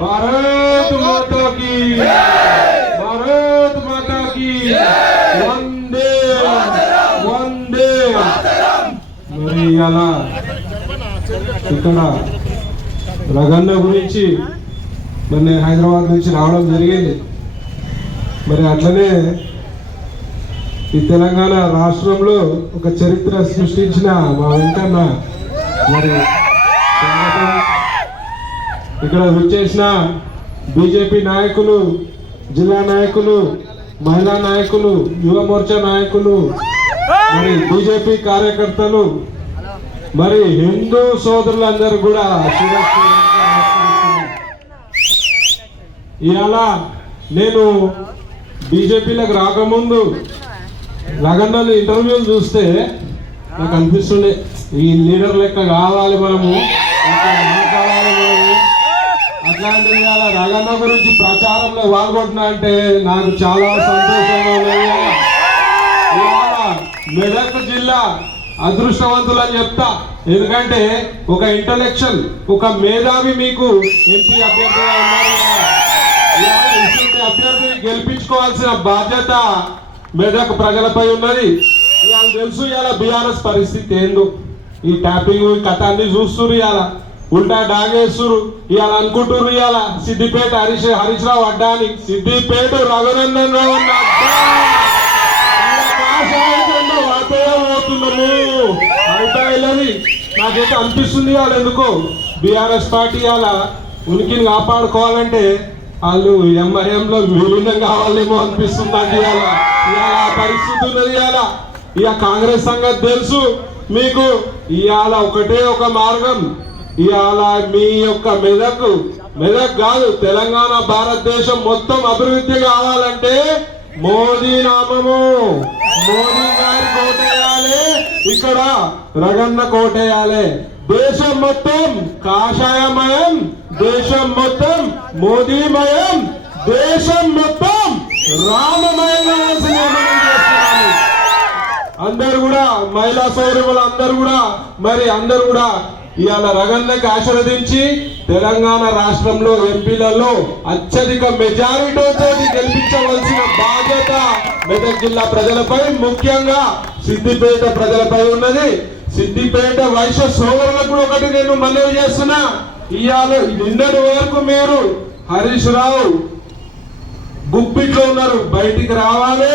భారత్ మాతాకి భారత్ మాతాకి వందే వందే మరి అలా ఇక్కడ రగన్న గురించి మరి హైదరాబాద్ నుంచి రావడం జరిగింది. మరి అట్లనే ఈ తెలంగాణ రాష్ట్రంలో ఒక చరిత్ర సృష్టించిన మా వెంకన్న మరి ఇక్కడ వచ్చేసిన బీజేపీ నాయకులు జిల్లా నాయకులు మహిళా నాయకులు యువ మోర్చా నాయకులు మరి బీజేపీ కార్యకర్తలు మరి హిందూ సోదరులందరూ కూడా ఇవాళ నేను బీజేపీలకు రాకముందు లగన్నలు ఇంటర్వ్యూలు చూస్తే నాకు అనిపిస్తుండే ఈ లీడర్ లెక్క కావాలి మనము. అట్లాంటి ఇవాళ రగన్న గురించి ప్రచారంలో పాల్గొంటున్నా అంటే నాకు చాలా సంతోషంగా ఉన్నాయి మెదక్ జిల్లా అదృష్టవంతులు అని చెప్తా. ఎందుకంటే ఒక ఇంటలెక్చువల్ ఒక మేధావి మీకు ఎంపీ అభ్యర్థిగా ఉన్నారు. అభ్యర్థిని గెలిపించుకోవాల్సిన బాధ్యత మెదక్ ప్రజలపై ఉన్నది. ఇవాళ తెలుసు ఇవాళ బీఆర్ఎస్ పరిస్థితి ఏందో. ఈ ట్యాపింగ్ ఈ కథ అన్ని చూస్తున్నారు ఇవాళ. ఉల్టా డాగేశ్వరు ఇవాళ అనుకుంటున్నారు ఇవాళ సిద్దిపేట హరీష్ హరీష్ రావు అడ్డాని సిద్దిపేట రఘునందన్ రావు అన్న పోతున్నాము అవుతా వెళ్ళని నాకైతే అనిపిస్తుంది వాళ్ళు ఎందుకో. బీఆర్ఎస్ పార్టీ అలా ఉనికిని కాపాడుకోవాలంటే వాళ్ళు ఎంఐఎంలో విలీనం కావాలేమో అనిపిస్తుంది నాకు ఇవాళ. ఇవాళ ఆ పరిస్థితి ఉన్నది ఇవాళ. ఇక కాంగ్రెస్ సంగతి తెలుసు. మీకు ఇవాళ ఒకటే ఒక మార్గం. ఇవాళ మీ యొక్క మెదక్ మెదక్ కాదు తెలంగాణ భారతదేశం మొత్తం అభివృద్ధి కావాలంటే మోదీ నామము. మోదీ గారి కోటేయాలి ఇక్కడ రగన్న కోటేయాలి. దేశం మొత్తం కాషాయమయం దేశం మొత్తం మోదీమయం దేశం మొత్తం రామమయం అందరు కూడా మహిళా సౌర్యములు అందరు కూడా మరి అందరు కూడా ఇవాళ రగన్నకి ఆశీర్వదించి తెలంగాణ రాష్ట్రంలో ఎంపీలలో అత్యధిక మెజారిటీతో గెలిపించవలసిన బాధ్యత మెదక్ జిల్లా ప్రజలపై ముఖ్యంగా సిద్దిపేట ప్రజలపై ఉన్నది. సిద్దిపేట వైశ్య సోదరులకు ఒకటి నేను మనవి చేస్తున్నా. ఇవాళ నిన్నటి వరకు మీరు హరీష్ రావు గుప్పిట్లో ఉన్నారు. బయటికి రావాలి.